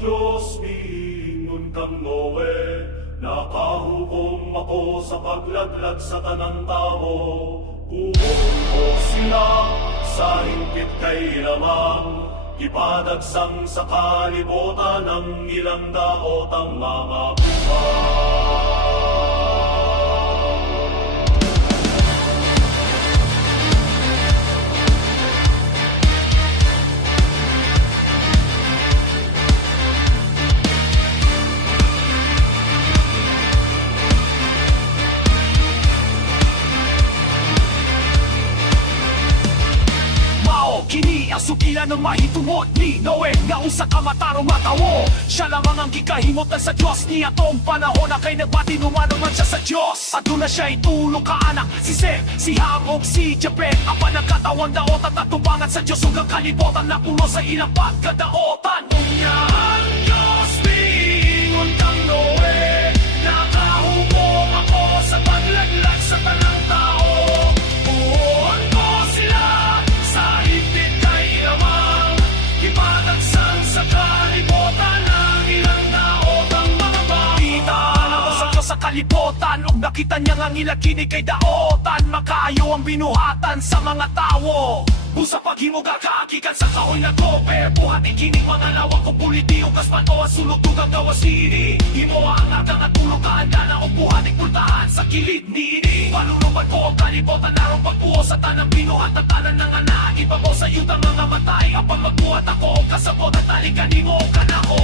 Diyos miingon kang Noe, nakahukom ako sa paglaglag sa tanang tao. Buong ko sila sa hingpit kay lamang, ipadagsang sa kalibutan ng ilang daot ang mga buhay. Kini ang sukila ng mahitungod ni Noe nga usa ka matarong matawo. Siya lamang ang gikahimotan sa Diyos ni atong panahon na kay nagbati numanuman siya sa Diyos. At doon na siya itulong ka anak, si Seth, si Ham og si Jabet. Ang panagkatawang daot at atubangan sa Diyos hanggang kalibutan na puno sa ilang pagkadaotan. Unya ang Diyos miingon kang Noe, nakahumong ako sa paglaglag sa tanang tao. Buon ko sila sa higpit kay lamang, ipadagsang sa kalibutan ng ilang daot ang mga bawitan. Ako sa Diyos sa kalibutan, ug nakita niya nga ngilagini kay daotan, makaayo ang binuhatan sa mga tawo. Busa paghimo kaakikan sa kahoy na koper, buhatin kining mga lawak ko puliti o kaspan o asulog tugang gawasini. Himo ang agang at tulog kaanda na o buhating pultahan sa kilid nini. Palulubad ko ang kalibutan narong pagpuo sa tanang binuhat at tanan ng anak. Ibabaw sa yutang mga matay, ang pag magbuhat ako kasabot at talikan mo ka na ko.